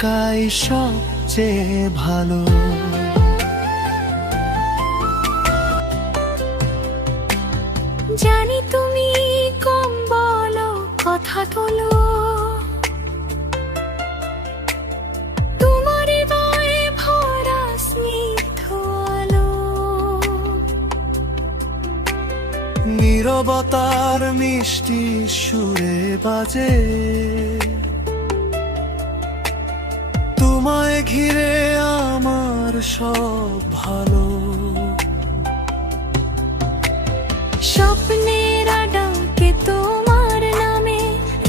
থাকাই সবচেয়ে ভালো। জানি তুমি কম বলো, কথা তোলো, তোমার হৃদয়ে ভরা স্নিগ্ধ আলো। নীরবতার মিষ্টি সুরে বাজে, তোমায় ঘিরে আমার সব ভালো। স্বপ্নের ডাকে তোমার নামে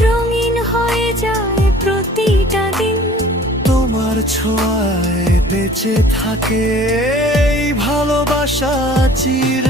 রঙিন হয়ে যায় প্রতিটা দিন। তোমার ছোঁয়ায় বেঁচে থাকে এই ভালোবাসা চির